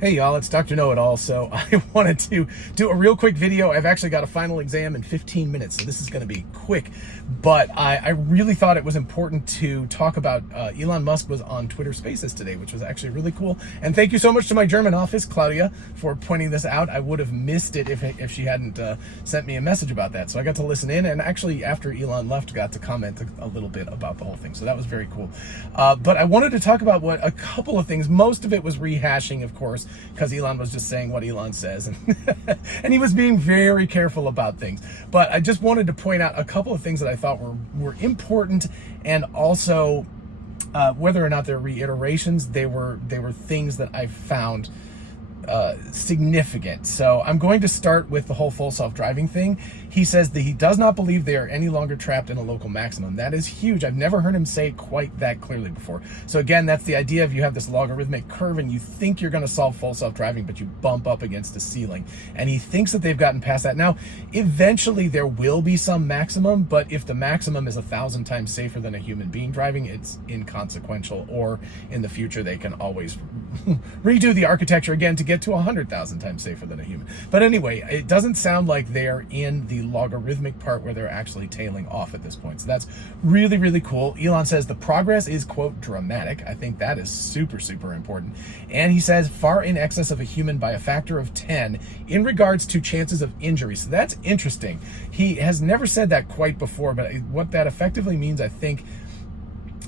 Hey y'all, it's Dr. Know-It-All. So I wanted to do a real quick video. I've actually got a final exam in 15 minutes, so this is going to be quick. But I really thought it was important to talk about Elon Musk was on Twitter Spaces today, which was actually really cool. And thank you so much to my German office, Claudia, for pointing this out. I would have missed it if she hadn't sent me a message about that. So I got to listen in, and actually after Elon left, got to comment a little bit about the whole thing. So that was very cool. But I wanted to talk about a couple of things. Most of it was rehashing, of course, because Elon was just saying what Elon says, and he was being very careful about things. But I just wanted to point out a couple of things that I thought were important, and also whether or not they're reiterations, they were things that I found significant. So I'm going to start with the whole full self-driving thing. He says that he does not believe they are any longer trapped in a local maximum. That is huge. I've never heard him say it quite that clearly before. So again, that's the idea of you have this logarithmic curve and you think you're going to solve full self-driving, but you bump up against a ceiling. And he thinks that they've gotten past that. Now, eventually there will be some maximum, but if the maximum is 1,000 times safer than a human being driving, it's inconsequential. Or in the future, they can always redo the architecture again to get to 100,000 times safer than a human. But anyway, it doesn't sound like they're in the logarithmic part where they're actually tailing off at this point. So that's really, really cool. Elon says the progress is, quote, dramatic. I think that is super, super important. And he says far in excess of a human by a factor of 10 in regards to chances of injury. So that's interesting. He has never said that quite before, but what that effectively means, I think,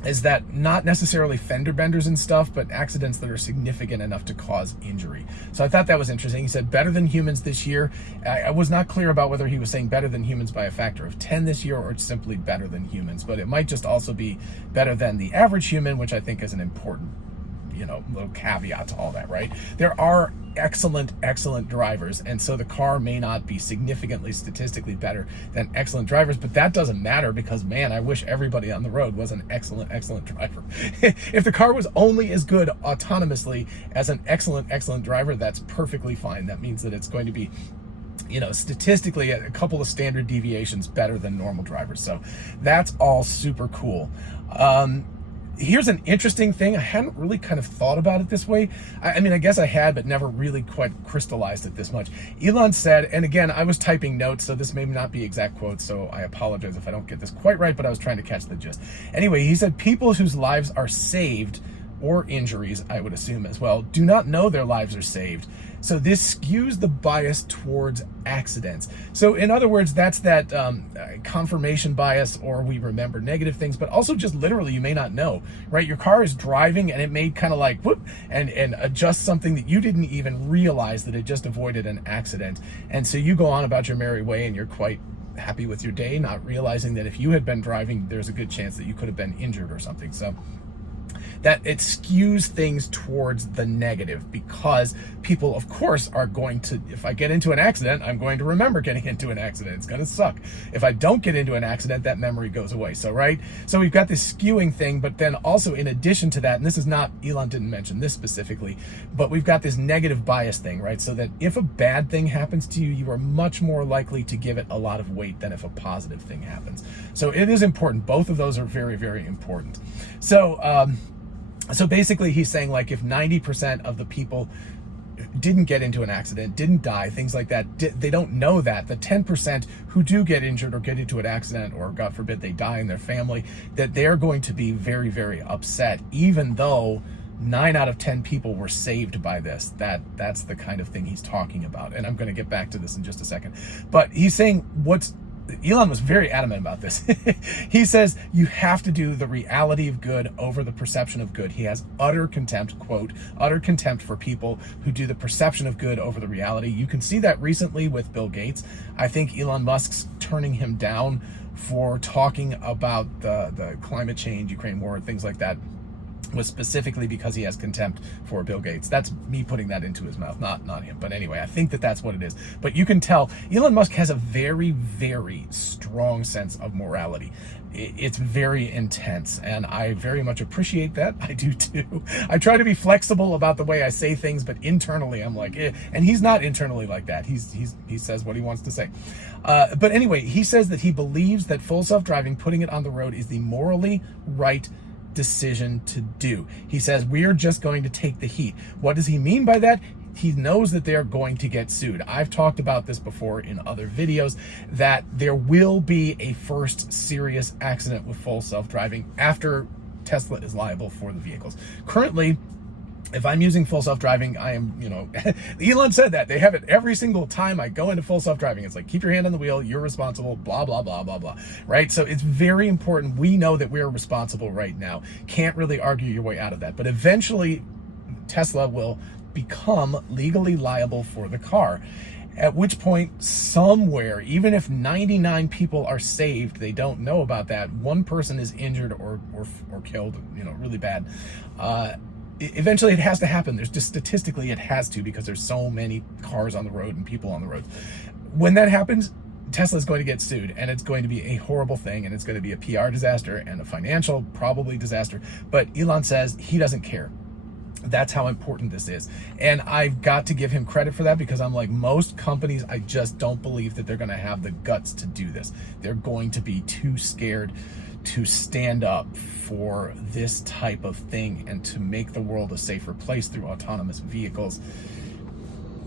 is that not necessarily fender benders and stuff, but accidents that are significant enough to cause injury. So I thought that was interesting. He said better than humans this year. I was not clear about whether he was saying better than humans by a factor of 10 this year, or simply better than humans, but it might just also be better than the average human, which I think is an important, little caveat to all that, right? There are excellent drivers, and so the car may not be significantly statistically better than excellent drivers, but that doesn't matter because, man, I wish everybody on the road was an excellent driver. If the car was only as good autonomously as an excellent driver, that's perfectly fine. That means that it's going to be, statistically a couple of standard deviations better than normal drivers. So that's all super cool. Here's an interesting thing. I hadn't really kind of thought about it this way. I mean, I guess I had, but never really quite crystallized it this much. Elon said, and again, I was typing notes, so this may not be exact quotes, so I apologize if I don't get this quite right, but I was trying to catch the gist. Anyway, he said, people whose lives are saved, or injuries, I would assume as well, do not know their lives are saved. So this skews the bias towards accidents. So in other words, that's that confirmation bias, or we remember negative things, but also just literally you may not know, right? Your car is driving and it may kind of like whoop and adjust something that you didn't even realize that it just avoided an accident. And so you go on about your merry way and you're quite happy with your day, not realizing that if you had been driving, there's a good chance that you could have been injured or something. So that it skews things towards the negative, because people, of course, are going to, if I get into an accident, I'm going to remember getting into an accident. It's going to suck. If I don't get into an accident, that memory goes away. So, right? So we've got this skewing thing, but then also in addition to that, and this is not, Elon didn't mention this specifically, but we've got this negative bias thing, right? So that if a bad thing happens to you, you are much more likely to give it a lot of weight than if a positive thing happens. So it is important. Both of those are very, very important. So basically he's saying, like, if 90% of the people didn't get into an accident, didn't die, things like that, they don't know that. The 10% who do get injured or get into an accident, or God forbid they die in their family, that they're going to be very, very upset, even though 9 out of 10 people were saved by this. That's the kind of thing he's talking about. And I'm going to get back to this in just a second. But he's saying Elon was very adamant about this. He says you have to do the reality of good over the perception of good. He has utter contempt, quote, utter contempt for people who do the perception of good over the reality. You can see that recently with Bill Gates. I think Elon Musk's turning him down for talking about the climate change, Ukraine war, things like that, was specifically because he has contempt for Bill Gates. That's me putting that into his mouth, not him. But anyway, I think that's what it is. But you can tell Elon Musk has a very, very strong sense of morality. It's very intense, and I very much appreciate that. I do too. I try to be flexible about the way I say things, but internally I'm like, eh. And he's not internally like that. He says what he wants to say. But anyway, he says that he believes that full self-driving, putting it on the road, is the morally right decision to do. He says, we're just going to take the heat. What does he mean by that? he knows that they're going to get sued. I've talked about this before in other videos, that there will be a first serious accident with full self-driving after Tesla is liable for the vehicles. Currently, if I'm using full self-driving, I am, Elon said that. They have it every single time I go into full self-driving. It's like, keep your hand on the wheel, you're responsible, blah, blah, blah, blah, blah, right? So it's very important. We know that we're responsible right now. Can't really argue your way out of that. But eventually, Tesla will become legally liable for the car. At which point, somewhere, even if 99 people are saved, they don't know about that, one person is injured or killed, really bad. Eventually it has to happen. There's just statistically it has to, because there's so many cars on the road and people on the road. When that happens, Tesla is going to get sued, and it's going to be a horrible thing, and it's going to be a PR disaster and a financial probably disaster. But Elon says he doesn't care. That's how important this is. And I've got to give him credit for that, because I'm like, most companies, I just don't believe that they're going to have the guts to do this. They're going to be too scared to stand up for this type of thing and to make the world a safer place through autonomous vehicles.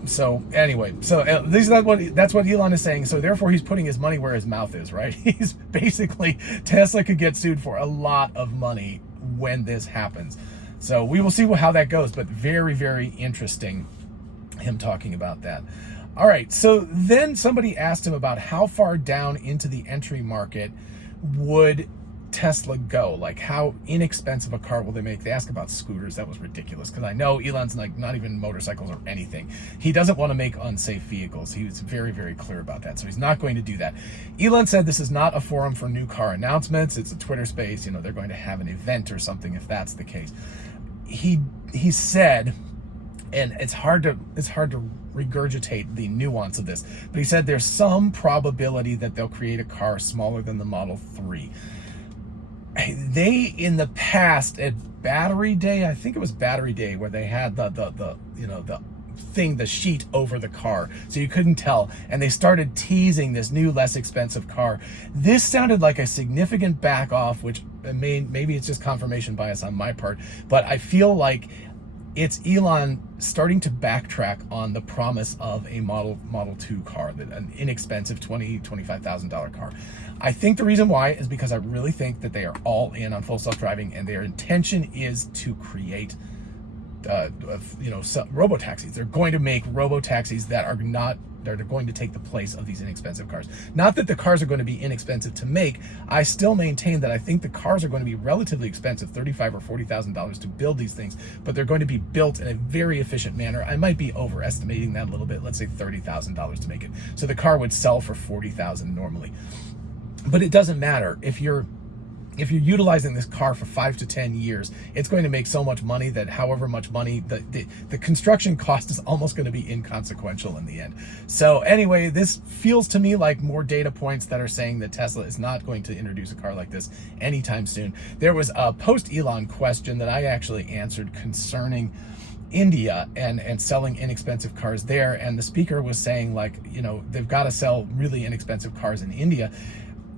So anyway, that's what Elon is saying. So therefore he's putting his money where his mouth is, right? He's basically, Tesla could get sued for a lot of money when this happens. So we will see how that goes, but very, very interesting, him talking about that. All right, so then somebody asked him about how far down into the entry market would Tesla go? Like, how inexpensive a car will they make? They asked about scooters. That was ridiculous, because I know Elon's like not even motorcycles or anything. He doesn't want to make unsafe vehicles. He was very, very clear about that. So he's not going to do that. Elon said this is not a forum for new car announcements. It's a Twitter space. They're going to have an event or something if that's the case. He said, and it's hard to regurgitate the nuance of this, but he said there's some probability that they'll create a car smaller than the Model 3. They, in the past, at Battery Day, I think it was Battery Day, where they had the sheet over the car so you couldn't tell, and they started teasing this new, less expensive car. This sounded like a significant back off, which maybe it's just confirmation bias on my part, but I feel like it's Elon starting to backtrack on the promise of a Model 2 car, an inexpensive $25,000 car. I think the reason why is because I really think that they are all in on full self-driving, and their intention is to create robo-taxis. They're going to make robo-taxis that are going to take the place of these inexpensive cars. Not that the cars are going to be inexpensive to make. I still maintain that I think the cars are going to be relatively expensive, $35,000 or $40,000 to build these things, but they're going to be built in a very efficient manner. I might be overestimating that a little bit. Let's say $30,000 to make it. So the car would sell for $40,000 normally. But it doesn't matter. If you're utilizing this car for 5 to 10 years, it's going to make so much money that however much money, the construction cost is almost going to be inconsequential in the end. So anyway, this feels to me like more data points that are saying that Tesla is not going to introduce a car like this anytime soon. There was a post-Elon question that I actually answered concerning India and selling inexpensive cars there. And the speaker was saying, like, they've got to sell really inexpensive cars in India.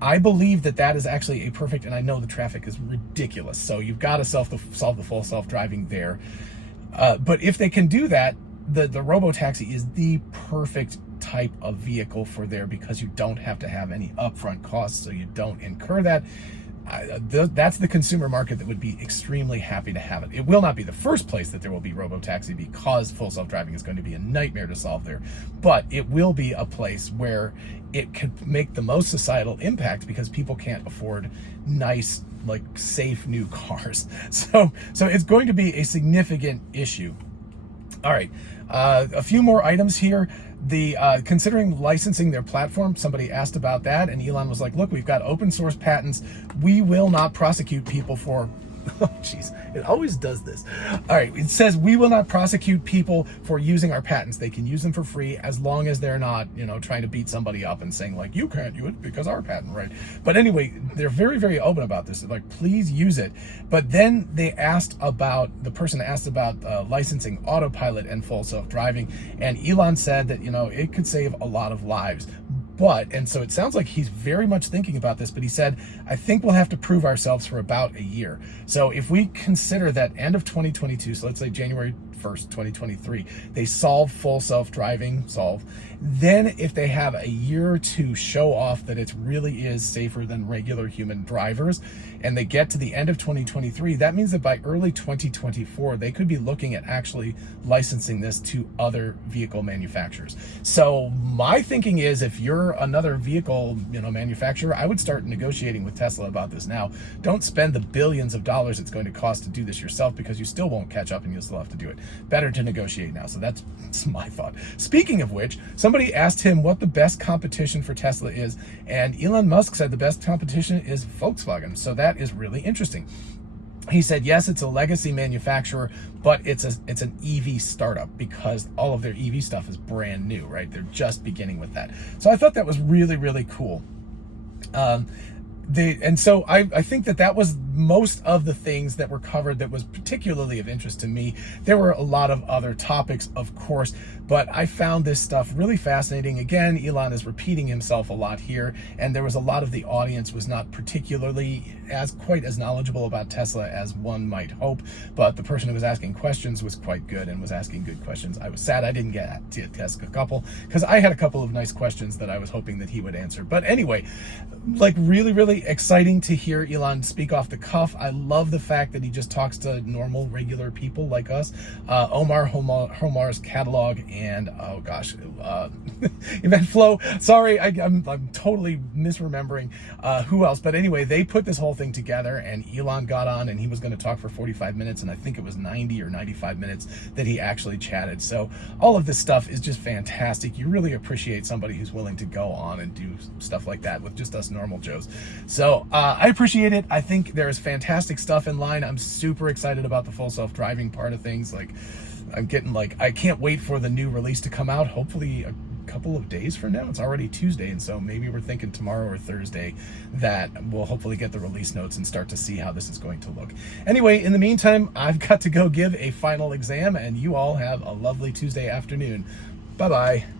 I believe that is actually a perfect, and I know the traffic is ridiculous, so you've got to solve the full self-driving there. But if they can do that, the robo-taxi is the perfect type of vehicle for there, because you don't have to have any upfront costs, so you don't incur that. That's the consumer market that would be extremely happy to have it. It will not be the first place that there will be robo-taxi, because full self-driving is going to be a nightmare to solve there. But it will be a place where it could make the most societal impact, because people can't afford nice, like, safe new cars. So it's going to be a significant issue. All right, a few more items here. Considering licensing their platform, somebody asked about that, and Elon was like, look, we've got open source patents. We will not prosecute people for, oh jeez, it always does this. All right, it says we will not prosecute people for using our patents. They can use them for free as long as they're not, trying to beat somebody up and saying, like, you can't use it because our patent, right? But anyway, they're very, very open about this. They're like, please use it. But then the person asked about licensing autopilot and full self-driving, and Elon said that, it could save a lot of lives. And so it sounds like he's very much thinking about this, but he said, I think we'll have to prove ourselves for about a year. So if we consider that end of 2022, so let's say January 1st, 2023. They solve full self-driving, then if they have a year to show off that it really is safer than regular human drivers, and they get to the end of 2023, that means that by early 2024, they could be looking at actually licensing this to other vehicle manufacturers. So my thinking is, if you're another vehicle, manufacturer, I would start negotiating with Tesla about this now. Don't spend the billions of dollars it's going to cost to do this yourself, because you still won't catch up and you'll still have to do it. Better to negotiate now. So that's my thought. Speaking of which, somebody asked him what the best competition for Tesla is, and Elon Musk said the best competition is Volkswagen. So that is really interesting. He said, yes, it's a legacy manufacturer, but it's an EV startup, because all of their EV stuff is brand new, right? They're just beginning with that. So I thought that was really, really cool. So I think that was most of the things that were covered that was particularly of interest to me. There were a lot of other topics, of course, but I found this stuff really fascinating. Again, Elon is repeating himself a lot here, and there was a lot of the audience was not particularly quite as knowledgeable about Tesla as one might hope, but the person who was asking questions was quite good and was asking good questions. I was sad I didn't get to ask a couple, because I had a couple of nice questions that I was hoping that he would answer. But anyway, like really, really exciting to hear Elon speak off the cuff. I love the fact that he just talks to normal, regular people like us. Whole Mars Catalogue, and oh gosh, Event Flow. Sorry, I'm totally misremembering who else. But anyway, they put this whole thing together, and Elon got on and he was going to talk for 45 minutes, and I think it was 90 or 95 minutes that he actually chatted. So all of this stuff is just fantastic. You really appreciate somebody who's willing to go on and do stuff like that with just us normal Joes. So I appreciate it. I think there's fantastic stuff in line. I'm super excited about the full self-driving part of things. Like, I can't wait for the new release to come out, hopefully a couple of days from now. It's already Tuesday, and so maybe we're thinking tomorrow or Thursday that we'll hopefully get the release notes and start to see how this is going to look. Anyway, in the meantime, I've got to go give a final exam, and you all have a lovely Tuesday afternoon. Bye-bye.